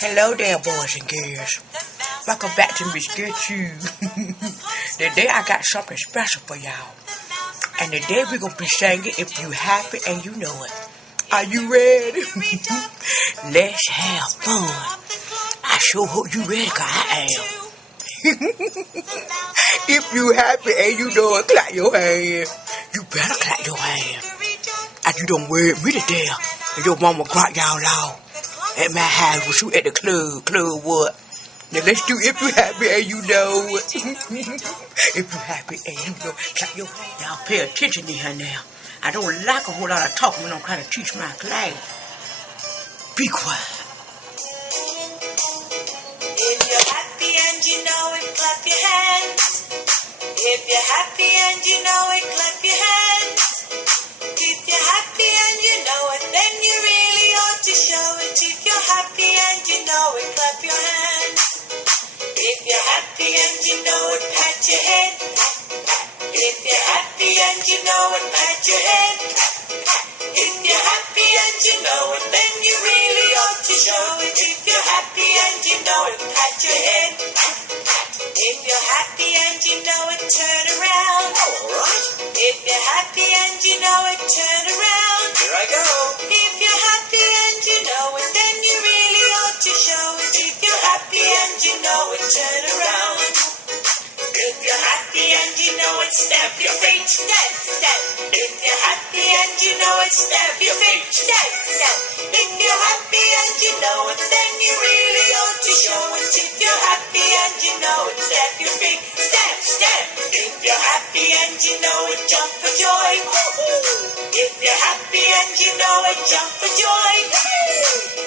Hello there, boys and girls. Welcome back to Miss Good You. Today I got something special for y'all. And today we're going to be singing If You Happy and You Know It. Are you ready? Let's have fun. I sure hope you ready, because I am. If you happy and you know it, clap your hand. You better clap your hand. And you don't worry me to death. And your mama cry y'all out. At my house, was you at the club what? Now let's do If You Happy and You Know It. If you happy and you know, clap your hand. Y'all pay attention to her now. I don't like a whole lot of talking when I'm trying to teach my class. Be quiet. If you're happy and you know it, clap your hands. If you're happy and you know it, clap your hands. If you're happy and you know it, then you really ought to show it. If you're happy and you know it, clap your hands. If you're happy and you know it, pat your head. If you're happy and you know it, pat your head. If you're happy and you know it, then you really ought to show it. If you're happy and you know it, pat your head. If you're happy and you know it, turn around. Alright, If you're happy and you know it, turn around. here I go. If you're happy and you know it, then you really ought to show it. If you're happy and you know it, turn around. If you're happy and you know it, stamp your feet, stamp, stamp. If you're happy and you know it, stamp your feet, stamp, stamp. If you're happy and you know it, then you really ought to show it. If you're happy and you know it, stamp your feet, stamp, stamp. If you're happy and you know it, jump for joy. If you're happy and you know it, jump for joy.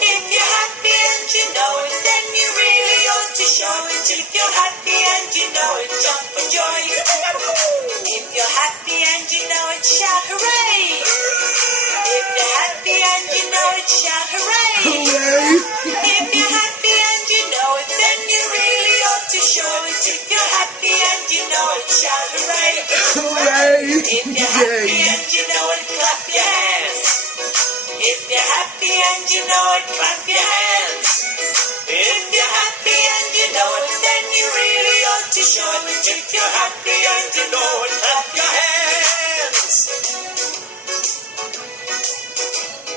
If you're happy and you know it, then you really ought to show it. If you're happy and you know it, jump for joy. If you're happy and you know it, shout hooray. If you're happy and you know it, shout hooray. If you're happy and you know it, then you really ought to show it. If you're happy and you know it, shout hooray. Hooray! If you're happy and you know it, clap your hands. If you're happy and you know it, clap your hands. If you're happy and you know it, then you really ought to show it. If you're happy and you know it, clap your hands.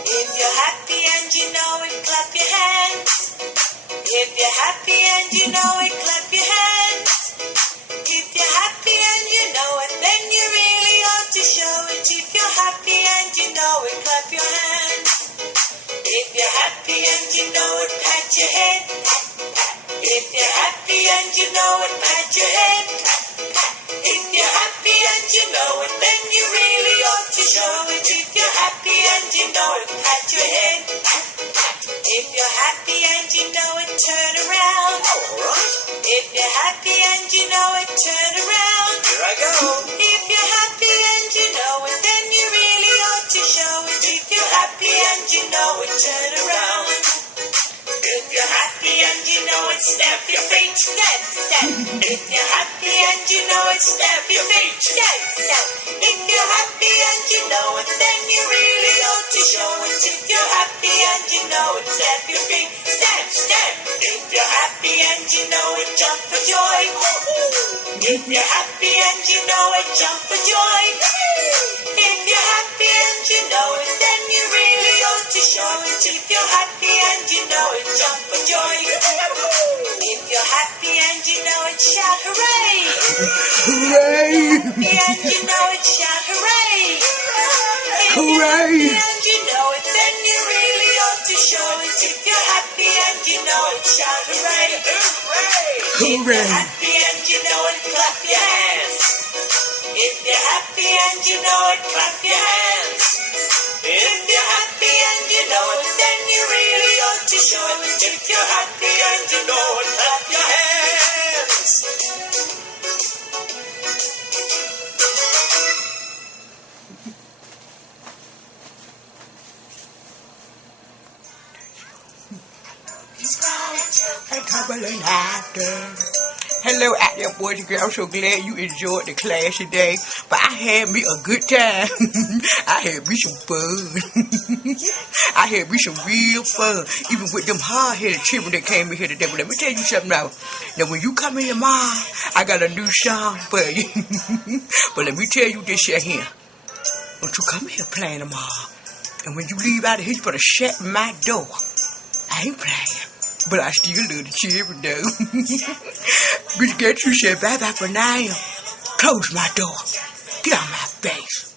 If you're happy and you know it, clap your hands. If you're happy and you know it, clap your hands. If you're happy and you know it, then you really ought to show it. If you're happy and you know it, clap your hands. If you're happy and you know it, pat your head. If you're happy and you know it, pat your head. If you're happy and you know it, then you really ought to show it. If you're happy and you know it, pat your head. If you're happy and you know it, turn around. Alright, If you're happy and you know it, turn around. here I go. If you're happy and you know it, then you really ought to show it. If you're happy and you know it, turn around. If you're happy and you know it, stamp your feet, stamp, stamp. If you're happy and you know it, stamp your feet, stamp, stamp. If you're happy and you know it, then you really ought to show it. If you're happy and you know it, stamp your feet, stamp, stamp. If you're happy and you know it, jump for joy. If you're happy and you know it, jump for joy. If you're happy and you know it, then you really ought to show it. If you're happy and you know it, jump for joy. If you're happy and you know it, shout hooray. Hooray! Happy and you know it, shout hooray. If you're Hooray! happy and you know it, then you really ought to show it. If you're happy and you know it, shout hooray. If you're Hooray! happy and you know it, clap your hands. If you're happy and you know it, clap your hands. If you're happy and you know it, then you really ought to show it. If you're happy and you know it, clap your hands. Hello out there, boys and girls. I'm so glad you enjoyed the class today. But I had me a good time. I had me some fun. I had me some real fun. Even with them hard-headed children that came in here today. But let me tell you something now. Now, when you come in tomorrow, I got a new song for you. But let me tell you this shit here. Don't you come here playing tomorrow. And when you leave out of here, you better shut my door. I ain't playing. But I still love the children, though. Bitch, get you said bye-bye for now. Close my door. Get out my face.